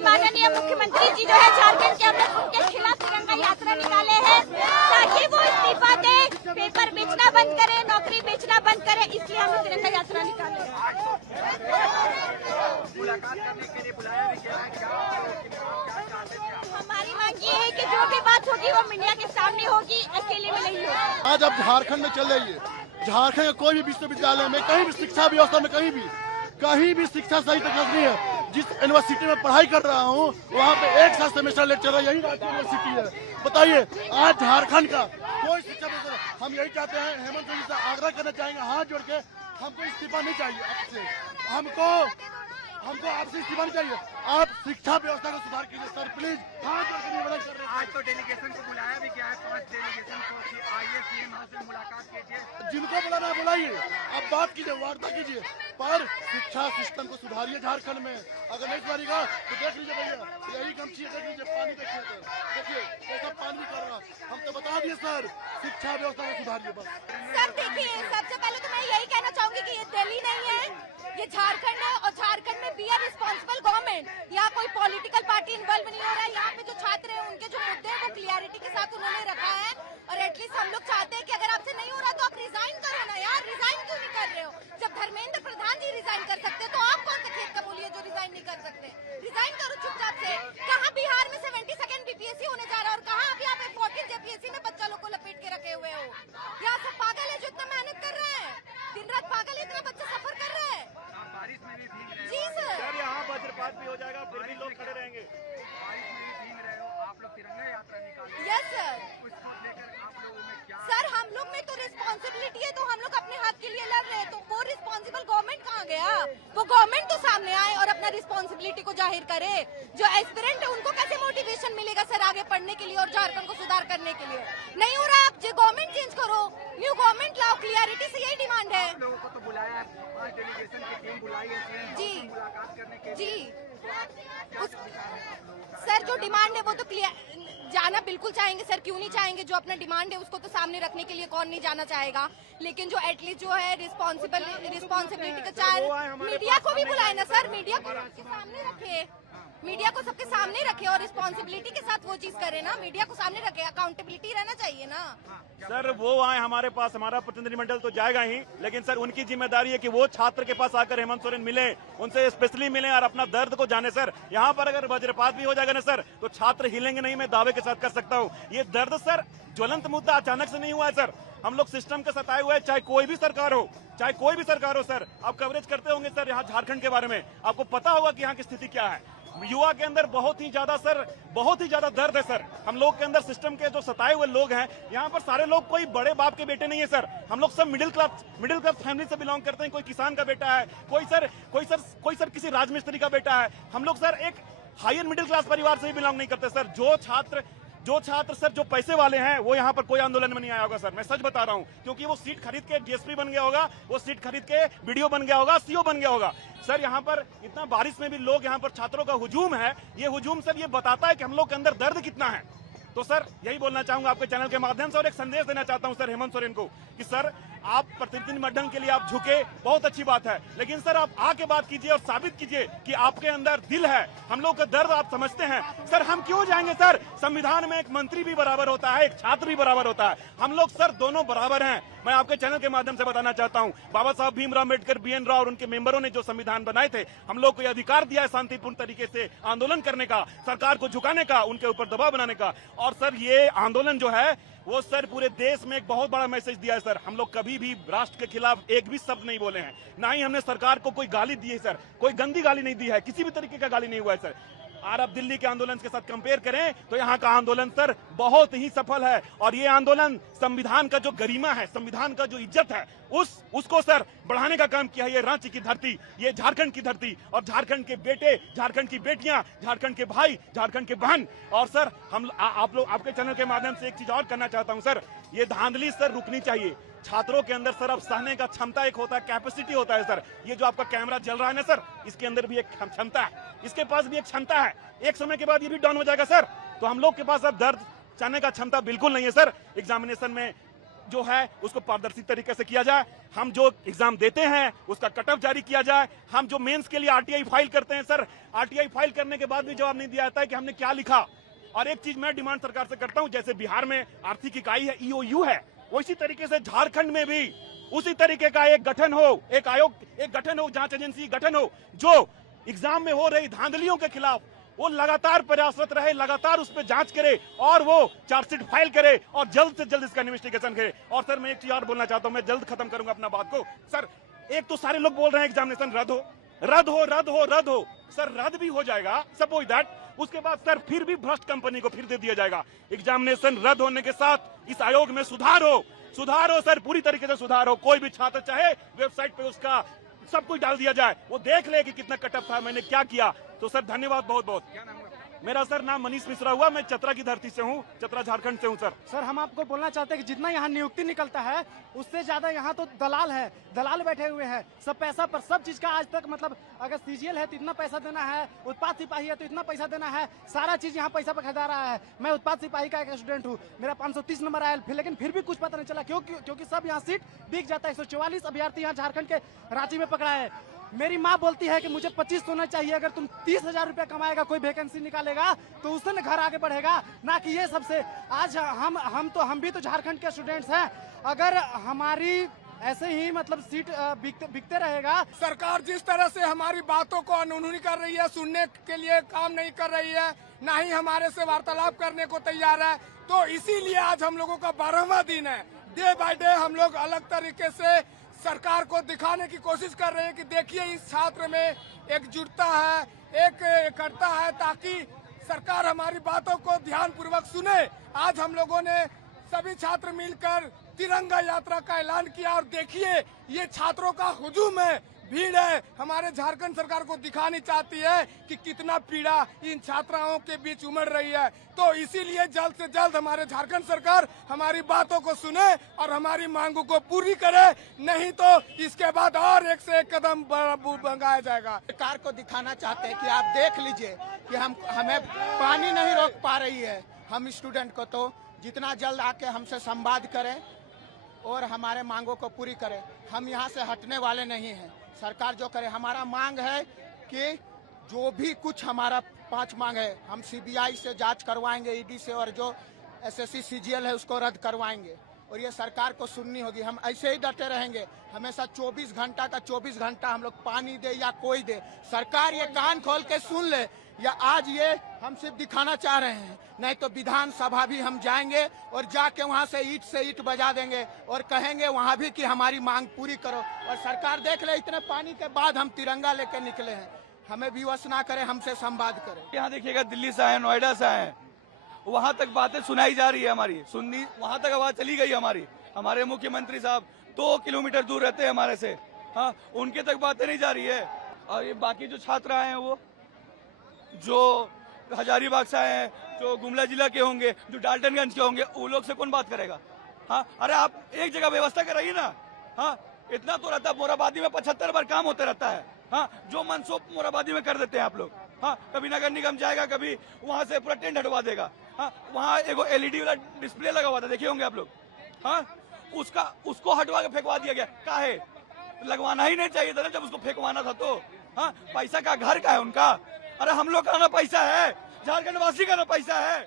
माननीय मुख्यमंत्री जी जो है झारखंड के अंदर उनके खिलाफ तिरंगा यात्रा निकाले हैं ताकि वो इस्तीफा दे, पेपर बेचना बंद करे, नौकरी बेचना बंद करे, इसलिए हम तिरंगा यात्रा निकाले। हमारी मांग ये है कि जो भी बात होगी वो मीडिया के सामने होगी, अकेले में नहीं होगी। आज अब झारखंड में चल रही है, झारखंड के कोई भी विश्वविद्यालय में, कहीं भी शिक्षा व्यवस्था में, कहीं भी शिक्षा सही तक नहीं है। जिस यूनिवर्सिटी में पढ़ाई कर रहा हूँ वहाँ पे एक साथ सेमेस्टर लेक्चर है, यही राजकीय यूनिवर्सिटी है। बताइए आज झारखंड का कोई शिक्षा व्यवस्था, हम यही चाहते हैं, हेमंत सोरेन से आग्रह करना चाहेंगे हाथ जोड़ के, हमको इस्तीफा नहीं चाहिए आपसे, हमको आपसे इस्तीफा नहीं चाहिए। आप शिक्षा व्यवस्था का सुधार कीजिए सर, प्लीज हाथ जोड़ के निवेदन कर रहे हैं। आज तो डेलीगेशन को बुलाया भी गया है, 5 डेलीगेशन को, आइए सीएम से मुलाकात कीजिए। जिनको बुलाना है बुलाइए, आप बात कीजिए, वार्ता कीजिए, पर शिक्षा सिस्टम को सुधारिए झारखंड में। अगर नहीं सुधारेगा तो देख लीजिए भैया, यही कम चीज, देख लीजिए पानी, देखिए कैसा पानी कर रहा। हम तो बता दिए सर, शिक्षा व्यवस्था को सुधारिए बस। सर देखिए, सबसे पहले तो मैं यही कहना चाहूंगी कि ये दिल्ली नहीं है, ये झारखंड है, और झारखंड में बी आर रिस्पॉन्सिबल गवर्नमेंट। यहाँ कोई पॉलिटिकल पार्टी इन्वॉल्व नहीं हो रहा है। यहाँ पे जो छात्र हैं उनके जो मुद्दे हैं वो क्लियरिटी के साथ उन्होंने रखा है, और एटलीस्ट हम लोग चाहते हैं कि अगर आपसे नहीं हो रहा तो आप रिजाइन करो ना यार, रिजाइन क्यों नहीं कर रहे हो? जब धर्मेंद्र प्रधान जी रिजाइन कर सकते हैं तो आप कौन सा खेत का मूली है जो रिजाइन नहीं कर सकते? रिजाइन करो चुपचाप से। कहाँ बिहार में 72nd बीपीएससी होने जा रहा है और कहाँ अभी आप 14 जेपीएससी में बच्चा लोग को लपेट के रखे हुए हो? यहाँ सब पागल है जो इतना मेहनत कर रहे हैं, दिन रात पागल है, इतना बच्चा सफर कर रहे हैं। बारिश में भी भीग रहे हो। जी सर, यहाँ वज्रपात भी हो जाएगा, फिर भी लोग खड़े रहेंगे। बारिश में भी भीग रहे हो, आप लोग तिरंगा यात्रा निकाले। Yes sir. उसको लेकर आप लोगों में क्या? सर हम लोग में तो रिस्पॉन्सिबिलिटी है, तो हम लोग अपने हक के लिए लड़ रहे हैं, तो वो रिस्पॉन्सिबल गवर्नमेंट कहाँ गया? वो गवर्नमेंट तो सामने आए और अपना रिस्पॉन्सिबिलिटी को जाहिर करे। जो एस्पिरेंट है उनको कैसे मोटिवेशन मिलेगा सर आगे पढ़ने के लिए और झारखंड को सुधार करने के लिए? नहीं हो रहा, आप जो गवर्नमेंट चेंज करो, न्यू गवर्नमेंट लाओ, क्लियरिटी से यही डिमांड है। आप लोगों को तो बुलाया है, 5 डेलीगेशन की टीम बुलाई है सीएम जी। से मुलाकात करने के लिए। जी सर, जो डिमांड है वो तो क्लियर जाना बिल्कुल चाहेंगे सर, क्यों नहीं चाहेंगे? जो अपना डिमांड है उसको तो सामने रखने के लिए कौन नहीं जाना चाहेगा, लेकिन जो एटलीस्ट जो है रिस्पॉन्सिबिलिटी का चाहे मीडिया को भी बुलाए ना सर, मीडिया को सबके सामने रखे, मीडिया को सबके सामने रखे और रिस्पॉन्सिबिलिटी के साथ वो चीज करे ना, मीडिया को सामने रखे, अकाउंटेबिलिटी रहना चाहिए ना सर। वो आए हमारे पास, हमारा प्रतिनिधिमंडल तो जाएगा ही, लेकिन सर उनकी जिम्मेदारी है कि वो छात्र के पास आकर हेमंत सोरेन मिले, उनसे स्पेशली मिले और अपना दर्द को जाने। सर यहाँ पर अगर वज्रपात भी हो जाएगा ना सर, तो छात्र हिलेंगे नहीं, मैं दावे के साथ कर सकता हूँ। ये दर्द सर ज्वलंत मुद्दा अचानक से नहीं हुआ है सर, हम लोग सिस्टम के सताए हुए हैं, चाहे कोई भी सरकार हो, चाहे कोई भी सरकार हो। सर आप कवरेज करते होंगे सर यहाँ झारखंड के बारे में, आपको पता होगा कि यहाँ की स्थिति क्या है। युवा के अंदर बहुत ही ज्यादा सर, बहुत ही ज्यादा दर्द है सर। हम लोग के अंदर सिस्टम के जो सताए हुए लोग हैं, यहाँ पर सारे लोग कोई बड़े बाप के बेटे नहीं है सर, हम लोग सब मिडिल क्लास फैमिली से बिलोंग करते हैं। कोई किसान का बेटा है, कोई सर किसी राजमिस्त्री का बेटा है। हम लोग सर एक हायर मिडिल क्लास परिवार से ही बिलोंग नहीं करते सर। जो छात्र सर जो पैसे वाले हैं वो यहाँ पर कोई आंदोलन में नहीं आया होगा सर, मैं सच बता रहा हूँ, क्योंकि वो सीट खरीद के डीएसपी बन गया होगा, वो सीट खरीद के बीडीओ बन गया होगा, सीओ बन गया होगा। सर यहाँ पर इतना बारिश में भी लोग, यहाँ पर छात्रों का हुजूम है, ये हुजूम सर ये बताता है कि हम लोग के अंदर दर्द कितना है। तो सर यही बोलना चाहूंगा आपके चैनल के माध्यम से, और एक संदेश देना चाहता हूं सर हेमंत सोरेन को कि सर आप प्रतिनिधिमंडल के लिए आप झुके, बहुत अच्छी बात है, लेकिन सर आप आके बात कीजिए और साबित कीजिए कि आपके अंदर दिल है, हम लोग का दर्द आप समझते हैं। सर हम क्यों जाएंगे सर? संविधान में एक मंत्री भी बराबर होता है, एक छात्र भी बराबर होता है, हम लोग सर दोनों बराबर हैं। मैं आपके चैनल के माध्यम से बताना चाहता हूं, बाबा साहब भीमराव अम्बेडकर, BN राव और उनके मेंबरों ने जो संविधान बनाए थे, हम लोग को यह अधिकार दिया है शांतिपूर्ण तरीके से आंदोलन करने का, सरकार को झुकाने का, उनके ऊपर दबाव बनाने का। और सर ये आंदोलन जो है वो सर पूरे देश में एक बहुत बड़ा मैसेज दिया है सर। हम लोग कभी भी राष्ट्र के खिलाफ एक भी शब्द नहीं बोले हैं, ना ही हमने सरकार को कोई गाली दी है सर, कोई गंदी गाली नहीं दी है, किसी भी तरीके का गाली नहीं हुआ है सर। और आप दिल्ली के आंदोलन के साथ कंपेयर करें तो यहाँ का आंदोलन सर बहुत ही सफल है, और ये आंदोलन संविधान का जो गरिमा है, संविधान का जो इज्जत है, उसको सर बढ़ाने का काम किया है। ये रांची की धरती, ये झारखंड की धरती, और झारखंड के बेटे, झारखंड की बेटियां, झारखंड के भाई, झारखंड के बहन। और सर हम आप लोग आपके चैनल के माध्यम से एक चीज और करना चाहता हूं सर, ये धांधली सर रुकनी चाहिए। छात्रों के अंदर सर अब सहने का क्षमता एक होता है, कैपेसिटी होता है सर। ये जो आपका कैमरा जल रहा है ना सर, इसके अंदर भी एक क्षमता है, इसके पास भी एक क्षमता है, एक समय के बाद ये भी डाउन हो जाएगा सर। तो हम लोग के पास अब दर्द सहने का क्षमता बिल्कुल नहीं है सर। एग्जामिनेशन में जो है उसको पारदर्शी तरीके से किया जाए। हम जो एग्जाम देते हैं उसका कट ऑफ जारी किया जाए। हम जो मेंस के लिए आरटीआई फाइल करते हैं सर, आरटीआई फाइल करने के बाद भी जवाब नहीं दिया जाता है कि हमने क्या लिखा। और एक चीज मैं डिमांड सरकार से करता हूं, जैसे बिहार में आर्थिक इकाई है ईओयू है, उसी तरीके से झारखंड में भी उसी तरीके का एक गठन हो, एक आयोग, एक गठन हो, जांच एजेंसी गठन हो जो एग्जाम में हो रही धांधलियों के खिलाफ वो लगातार प्रयासरत रहे, लगातार उस पर जांच करे और वो चार्जशीट फाइल करे और जल्द से जल्द इसका इन्वेस्टिगेशन करे। और सर मैं एक चीज और बोलना चाहता हूं, मैं जल्द खत्म करूंगा अपना बात को। सर एक तो सारे लोग बोल रहे हैं एग्जामिनेशन रद्द हो रद्द हो रद्द हो रद्द हो, सर रद्द भी हो जाएगा, सपोज दैट, उसके बाद सर फिर भी भ्रष्ट कंपनी को फिर दे दिया जाएगा। एग्जामिनेशन रद्द होने के साथ इस आयोग में सुधार हो सर, पूरी तरीके से सुधार हो। कोई भी छात्र चाहे वेबसाइट पे उसका सब कुछ डाल दिया जाए, वो देख ले कि कितना कटअप था, मैंने क्या किया। तो सर धन्यवाद बहुत बहुत। मेरा सर नाम मनीष मिश्रा हुआ, मैं चतरा की धरती से हूँ, चतरा झारखंड से हूँ सर। सर हम आपको बोलना चाहते हैं कि जितना यहाँ नियुक्ति निकलता है उससे ज्यादा यहाँ तो दलाल है, दलाल बैठे हुए हैं सब पैसा पर, सब चीज का आज तक मतलब अगर सीजीएल है तो इतना पैसा देना है, उत्पाद सिपाही है तो इतना पैसा देना है, सारा चीज यहाँ पैसा पर खरीदा रहा है। मैं उत्पाद सिपाही का एक स्टूडेंट हूँ, मेरा 530 नंबर आया, लेकिन फिर भी कुछ पता नहीं चला क्योंकि सब यहाँ सीट बिक जाता है। 144 अभ्यर्थी यहाँ झारखंड के रांची में पकड़ा है। मेरी माँ बोलती है कि मुझे 25 होना चाहिए, अगर तुम 30,000 रुपया कमाएगा कोई वैकेंसी निकालेगा तो उससे न घर आगे बढ़ेगा, ना कि ये सबसे। आज हम भी तो झारखंड के स्टूडेंट्स हैं, अगर हमारी ऐसे ही मतलब सीट बिकते रहेगा। सरकार जिस तरह से हमारी बातों को अनसुनी कर रही है, सुनने के लिए काम नहीं कर रही है, ना ही हमारे से वार्तालाप करने को तैयार है, तो इसीलिए आज हम लोगों का 12वां दिन है। डे बाय डे हम लोग अलग तरीके से सरकार को दिखाने की कोशिश कर रहे हैं कि देखिए इस छात्र में एकजुटता है, एक एकता है, ताकि सरकार हमारी बातों को ध्यान पूर्वक सुने। आज हम लोगों ने सभी छात्र मिलकर तिरंगा यात्रा का ऐलान किया और देखिए ये छात्रों का हुजूम है, भीड़ है, हमारे झारखंड सरकार को दिखानी चाहती है कि कितना पीड़ा इन छात्राओं के बीच उमड़ रही है। तो इसीलिए जल्द से जल्द हमारे झारखंड सरकार हमारी बातों को सुने और हमारी मांगों को पूरी करे, नहीं तो इसके बाद और एक से एक कदम बढ़ाया जाएगा। सरकार को दिखाना चाहते हैं कि आप देख लीजिए कि हमें पानी नहीं रोक पा रही है। हम स्टूडेंट को तो जितना जल्द आके हमसे संवाद करें और हमारे मांगों को पूरी करें। हम यहाँ से हटने वाले नहीं हैं। सरकार जो करे, हमारा मांग है कि जो भी कुछ हमारा 5 मांग है, हम सीबीआई से जांच करवाएंगे, ईडी से, और जो एसएससी सीजीएल है उसको रद्द करवाएंगे। और ये सरकार को सुननी होगी। हम ऐसे ही डटे रहेंगे हमेशा, 24 घंटा का 24 घंटा हम लोग पानी दे या कोई दे, सरकार ये कान खोल के सुन ले। या आज ये हम सिर्फ दिखाना चाह रहे हैं, नहीं तो विधानसभा भी हम जाएंगे और जाके वहाँ से ईंट बजा देंगे और कहेंगे वहाँ भी कि हमारी मांग पूरी करो। और सरकार देख ले, इतने पानी के बाद हम तिरंगा लेके निकले हैं, हमें विवश ना करे, हमसे संवाद करें। यहाँ देखिएगा दिल्ली से आए, नोएडा से आए, वहाँ तक बातें सुनाई जा रही है हमारी, सुननी वहाँ तक आवाज चली गई हमारी। हमारे मुख्यमंत्री साहब 2 किलोमीटर दूर रहते हैं हमारे से, हाँ, उनके तक बातें नहीं जा रही है। और ये बाकी जो छात्र आए हैं, वो जो हजारीबाग से आए हैं, जो गुमला जिला के होंगे, जो डाल्टनगंज के होंगे, वो लोग से कौन बात करेगा? हाँ, अरे आप एक जगह व्यवस्था कराइए ना। हाँ, इतना तो रहता है, मोराबादी में 75 बार काम होता रहता है। हाँ, जो मनसूब मोराबादी में कर देते हैं आप लोग। हाँ, कभी नगर निगम जाएगा, कभी वहाँ से पूरा टेंट हटवा देगा। हाँ, वहाँ एगो LED वाला डिस्प्ले लगा हुआ था, देखे होंगे आप लोग। हाँ, उसको हटवा के फेंकवा दिया गया। काहे? लगवाना ही नहीं चाहिए था ना जब उसको फेंकवाना था तो। हाँ, पैसा का घर का है उनका? अरे हम लोग का ना पैसा है, झारखंड वासी का ना पैसा है।